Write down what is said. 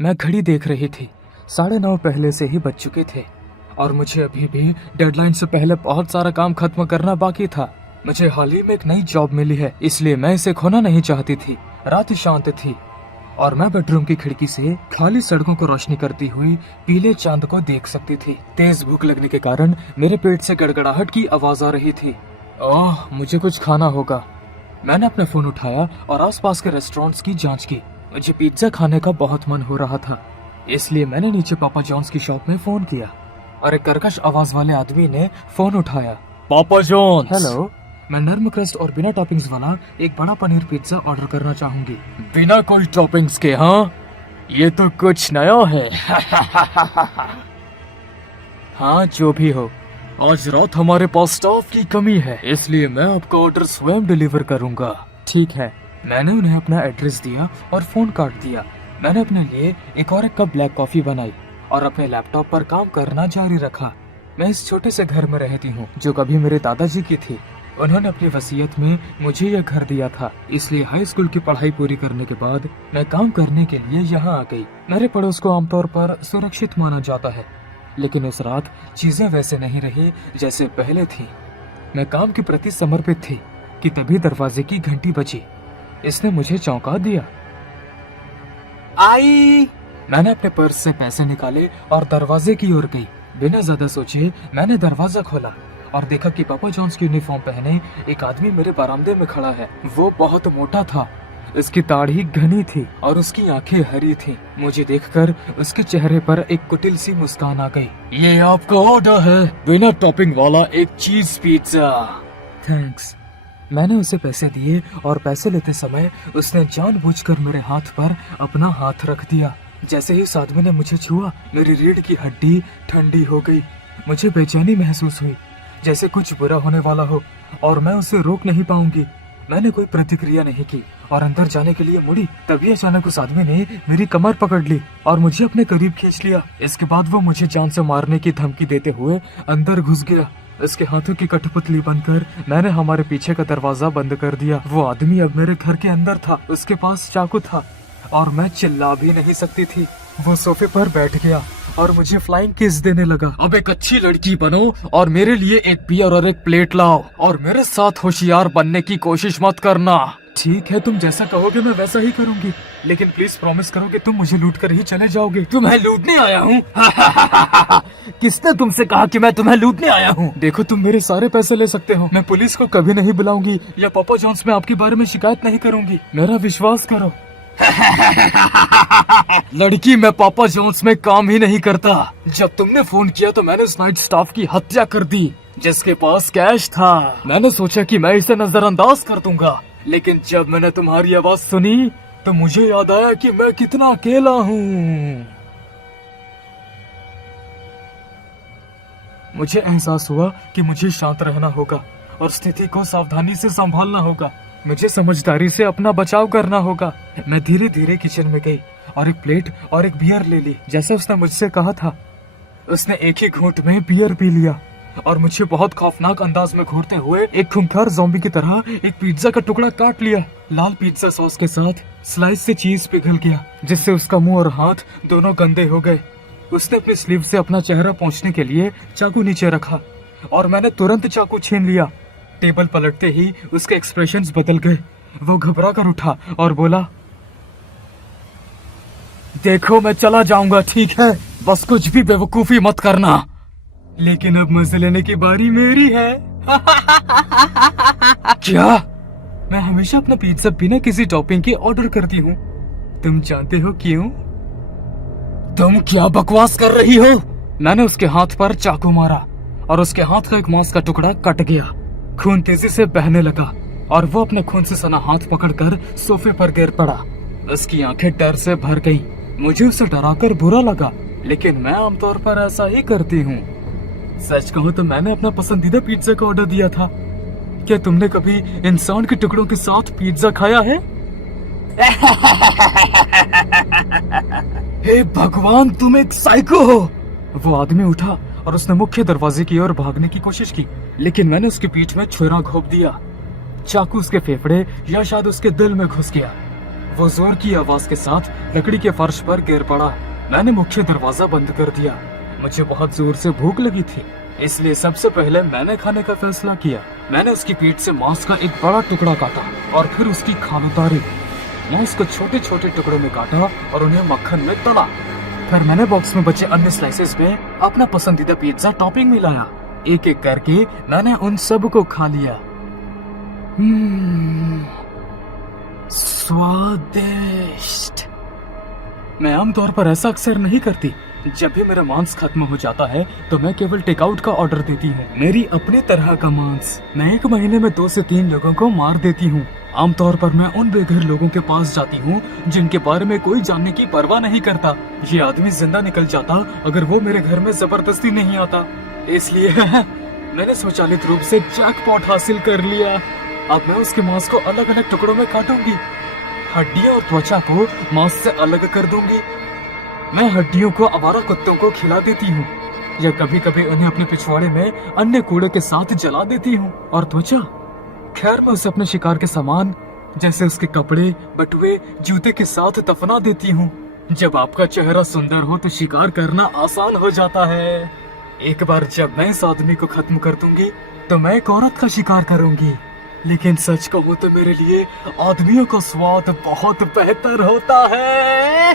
मैं घड़ी देख रही थी। 9:30 पहले से ही बज चुके थे और मुझे अभी भी डेडलाइन से पहले बहुत सारा काम खत्म करना बाकी था। मुझे हाल ही में एक नई जॉब मिली है, इसलिए मैं इसे खोना नहीं चाहती थी। रात शांत थी और मैं बेडरूम की खिड़की से खाली सड़कों को रोशनी करती हुई पीले चांद को देख सकती थी। तेज भूख लगने के कारण मेरे पेट से गड़गड़ाहट की आवाज आ रही थी। ओह, मुझे कुछ खाना होगा। मैंने अपना फोन उठाया और आसपास के रेस्टोरेंट्स की जांच की। मुझे पिज्जा खाने का बहुत मन हो रहा था, इसलिए मैंने नीचे पापा जॉन्स की शॉप में फोन किया और एक कर्कश आवाज वाले आदमी ने फोन उठाया। Papa John's. हेलो, मैं नर्म क्रस्ट और बिना टॉपिंग्स वाला एक बड़ा पनीर पिज्जा ऑर्डर करना चाहूंगी। बिना कोई टॉपिंग्स के? हाँ, ये तो कुछ नया है। हाँ, जो भी हो, आज रात हमारे पास स्टाफ की कमी है, इसलिए मैं आपका ऑर्डर स्वयं डिलीवर करूंगा। ठीक है। मैंने उन्हें अपना एड्रेस दिया और फोन काट दिया। मैंने अपने लिए एक कप ब्लैक कॉफी बनाई और अपने लैपटॉप पर काम करना जारी रखा। मैं इस छोटे से घर में रहती हूँ जो कभी मेरे दादाजी की थी। उन्होंने अपनी वसीयत में मुझे यह घर दिया था, इसलिए हाई स्कूल की पढ़ाई पूरी करने के बाद मैं काम करने के लिए यहाँ आ गई। मेरे पड़ोस को आमतौर पर सुरक्षित माना जाता है, लेकिन उस रात चीजें वैसे नहीं रही जैसे पहले थी। मैं काम के प्रति समर्पित थी कि तभी दरवाजे की घंटी बजी। इसने मुझे चौंका दिया। आई! मैंने अपने पर्स से पैसे निकाले और दरवाजे की ओर गई। बिना ज्यादा सोचे मैंने दरवाजा खोला और देखा कि पापा जॉन्स की यूनिफॉर्म पहने एक आदमी मेरे बरामदे में खड़ा है। वो बहुत मोटा था, उसकी दाढ़ी घनी थी और उसकी आंखें हरी थी। मुझे देखकर उसके चेहरे पर एक कुटिल सी मुस्कान आ गई। ये आपका ऑर्डर है, बिना टॉपिंग वाला एक चीज पिज्जा। थैंक्स। मैंने उसे पैसे दिए और पैसे लेते समय उसने जानबूझकर मेरे हाथ पर अपना हाथ रख दिया। जैसे ही उस आदमी ने मुझे छुआ, मेरी रीढ़ की हड्डी ठंडी हो गई। मुझे बेचैनी महसूस हुई, जैसे कुछ बुरा होने वाला हो और मैं उसे रोक नहीं पाऊंगी। मैंने कोई प्रतिक्रिया नहीं की और अंदर जाने के लिए मुड़ी, तभी अचानक उस आदमी ने मेरी कमर पकड़ ली और मुझे अपने करीब खींच लिया। इसके बाद वो मुझे जान से मारने की धमकी देते हुए अंदर घुस गया। उसके हाथों की कठपुतली बनकर मैंने हमारे पीछे का दरवाजा बंद कर दिया। वो आदमी अब मेरे घर के अंदर था, उसके पास चाकू था और मैं चिल्ला भी नहीं सकती थी। वो सोफे पर बैठ गया और मुझे फ्लाइंग किस देने लगा। अब एक अच्छी लड़की बनो और मेरे लिए एक बियर और एक प्लेट लाओ और मेरे साथ होशियार बनने की कोशिश मत करना। ठीक है, तुम जैसा कहोगे मैं वैसा ही करूंगी, लेकिन प्लीज प्रॉमिस करो कि तुम मुझे लूट कर ही चले जाओगे। तुम्हें लूटने आया हूँ? किसने तुमसे कहा कि मैं तुम्हें लूटने आया हूँ? देखो, तुम मेरे सारे पैसे ले सकते हो, मैं पुलिस को कभी नहीं बुलाऊंगी या पापा जॉन्स में आपके बारे में शिकायत नहीं करूंगी। मेरा विश्वास करो। लड़की, मैं पापा जॉन्स में काम ही नहीं करता। जब तुमने फोन किया तो मैंने उस नाइट स्टाफ की हत्या कर दी जिसके पास कैश था। मैंने सोचा कि मैं इसे नजरअंदाज कर दूंगा, लेकिन जब मैंने तुम्हारी आवाज सुनी तो मुझे याद आया कि मैं कितना अकेला हूँ। मुझे एहसास हुआ कि मुझे शांत रहना होगा और स्थिति को सावधानी से संभालना होगा। मुझे समझदारी से अपना बचाव करना होगा। मैं धीरे धीरे किचन में गई और एक प्लेट और एक बियर ले ली, जैसे उसने मुझसे कहा था। उसने एक ही घूंट में बियर पी लिया और मुझे बहुत खौफनाक अंदाज में घूरते हुए एक खूंखार ज़ॉम्बी की तरह एक पिज्जा का टुकड़ा काट लिया। लाल पिज्जा सॉस के साथ स्लाइस से चीज पिघल गया, जिससे उसका मुंह और हाथ दोनों गंदे हो गए। उसने अपनी स्लीव से अपना चेहरा पोंछने के लिए चाकू नीचे रखा और मैंने तुरंत चाकू छीन लिया। टेबल पलटते ही उसके एक्सप्रेशंस बदल गए। वो घबरा कर उठा और बोला, देखो, मैं चला जाऊंगा, ठीक है? बस कुछ भी बेवकूफी मत करना। लेकिन अब मजे लेने की बारी मेरी है। क्या? मैं हमेशा अपना पिज्जा बिना किसी टॉपिंग के ऑर्डर करती हूँ। तुम जानते हो क्यों? तुम क्या बकवास कर रही हो? मैंने उसके हाथ पर चाकू मारा और उसके हाथ का एक मांस का टुकड़ा कट गया। खून तेजी से बहने लगा और वो अपने खून से सना हाथ पकड़कर सोफे पर गिर पड़ा। उसकी आंखें डर से भर गईं। मुझे उसे डराकर बुरा लगा, लेकिन मैं आमतौर पर ऐसा ही करती हूँ। सच कहूँ तो मैंने अपना पसंदीदा पिज्जा का ऑर्डर दिया था। क्या तुमने कभी इंसान के टुकड़ों के साथ पिज्जा खाया है? हे भगवान, तुम एक साइको हो। वो आदमी उठा और उसने मुख्य दरवाजे की ओर भागने की कोशिश की, लेकिन मैंने उसकी पीठ में छुरा घोंप दिया। चाकू उसके फेफड़े या शायद उसके दिल में घुस गया। वो जोर की आवाज के साथ लकड़ी के फर्श पर गिर पड़ा। मैंने मुख्य दरवाजा बंद कर दिया। मुझे बहुत जोर से भूख लगी थी, इसलिए सबसे पहले मैंने खाने का फैसला किया। मैंने उसकी पीठ से मांस का एक बड़ा टुकड़ा काटा और फिर उसकी खाल उतारी। मांस को छोटे छोटे टुकड़ों में काटा और उन्हें मक्खन में तला। फिर मैंने बॉक्स में बचे अन्य स्लाइसेस में अपना पसंदीदा पिज्जा टॉपिंग मिलाया। एक एक करके मैंने उन सब को खा लिया। स्वादिष्ट। मैं आमतौर पर ऐसा अक्सर नहीं करती। जब भी मेरा मांस खत्म हो जाता है तो मैं केवल टेकआउट का ऑर्डर देती हूँ। मेरी अपने तरह का मांस मैं एक महीने में 2 से 3 लोगों को मार देती हूँ। आमतौर पर मैं उन बेघर लोगों के पास जाती हूँ जिनके बारे में कोई जानने की परवाह नहीं करता। ये आदमी जिंदा निकल जाता अगर वो मेरे घर में जबरदस्ती नहीं आता, इसलिए मैंने स्वचालित रूप से जैकपॉट हासिल कर लिया। अब मैं उसके मांस को अलग अलग टुकड़ों में काटूंगी, हड्डियां और त्वचा को मांस से अलग कर दूंगी। मैं हड्डियों को आवारा कुत्तों को खिला देती हूँ या कभी कभी उन्हें अपने पिछवाड़े में अन्य कूड़े के साथ जला देती हूँ। और त्वचा, खैर मैं उसे अपने शिकार के सामान जैसे उसके कपड़े, बटुए, जूते के साथ दफना देती हूँ। जब आपका चेहरा सुंदर हो तो शिकार करना आसान हो जाता है। एक बार जब मैं इस आदमी को खत्म कर दूंगी तो मैं एक औरत का शिकार करूंगी। लेकिन सच कहूँ तो मेरे लिए आदमियों का स्वाद बहुत बेहतर होता है।